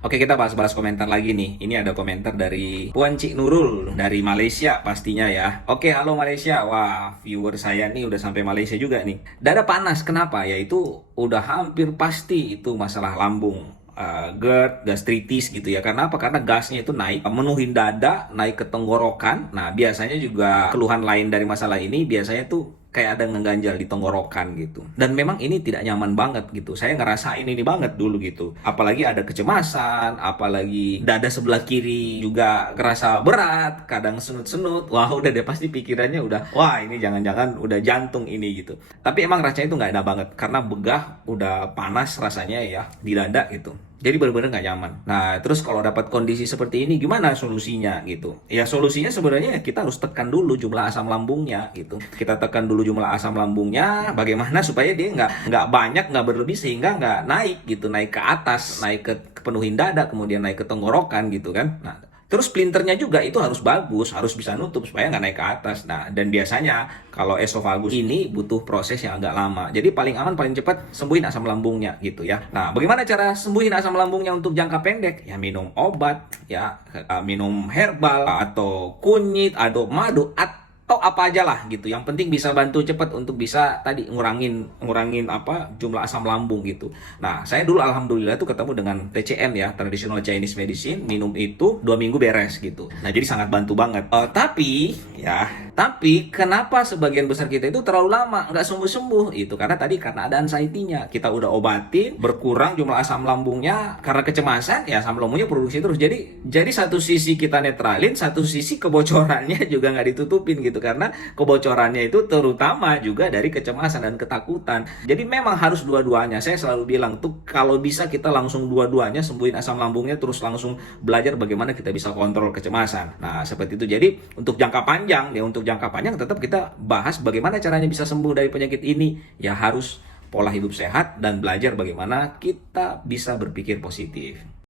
Oke, kita bahas-bahas komentar lagi nih. Ini ada komentar dari Puan Cik Nurul dari Malaysia pastinya ya. Oke, halo Malaysia. Wah, viewer saya nih udah sampai Malaysia juga nih. Dada panas, kenapa? Yaitu udah hampir pasti itu masalah lambung. GERD, gastritis gitu ya. Karena apa? Karena gasnya itu naik, menuhin dada, naik ke tenggorokan. Nah, biasanya juga keluhan lain dari masalah ini biasanya tuh kayak ada ngeganjal di tenggorokan gitu. Dan memang ini tidak nyaman banget gitu. Saya ngerasain ini banget dulu gitu. Apalagi ada kecemasan, apalagi dada sebelah kiri juga kerasa berat, kadang senut-senut. Wah, udah deh pasti pikirannya udah, wah ini jangan-jangan udah jantung ini gitu. Tapi emang rasanya itu nggak enak banget karena begah, udah panas rasanya ya di dada gitu. Jadi benar-benar nggak nyaman. Nah, terus kalau dapat kondisi seperti ini, gimana solusinya gitu? Ya solusinya sebenarnya kita harus tekan dulu jumlah asam lambungnya gitu. Kita tekan dulu jumlah asam lambungnya, bagaimana supaya dia nggak banyak, nggak berlebih sehingga nggak naik gitu, naik ke atas, naik ke penuhin dada, kemudian naik ke tenggorokan gitu kan. Nah, terus splinternya juga itu harus bagus, harus bisa nutup supaya nggak naik ke atas. Nah, dan biasanya kalau esofagus ini butuh proses yang agak lama. Jadi paling aman, paling cepat sembuhin asam lambungnya gitu ya. Nah, bagaimana cara sembuhin asam lambungnya untuk jangka pendek? Ya minum obat, ya minum herbal atau kunyit, atau madu, atau apa aja lah gitu. Yang penting bisa bantu cepat untuk bisa tadi ngurangin apa jumlah asam lambung gitu. Nah, saya dulu alhamdulillah tuh ketemu dengan TCM ya, Traditional Chinese Medicine, minum itu 2 minggu beres gitu. Nah, jadi sangat bantu banget. Tapi kenapa sebagian besar kita itu terlalu lama nggak sembuh-sembuh? Itu karena ada anxiety-nya. Kita udah obatin, berkurang jumlah asam lambungnya karena kecemasan, ya asam lambungnya produksi terus. Jadi satu sisi kita netralin, satu sisi kebocorannya juga nggak ditutupin gitu. Karena kebocorannya itu terutama juga dari kecemasan dan ketakutan. Jadi memang harus dua-duanya. Saya selalu bilang tuh kalau bisa kita langsung dua-duanya sembuhin asam lambungnya, terus langsung belajar bagaimana kita bisa kontrol kecemasan. Nah, seperti itu. Jadi untuk jangka panjang ya, untuk jangka panjang tetap kita bahas bagaimana caranya bisa sembuh dari penyakit ini. Ya harus pola hidup sehat dan belajar bagaimana kita bisa berpikir positif.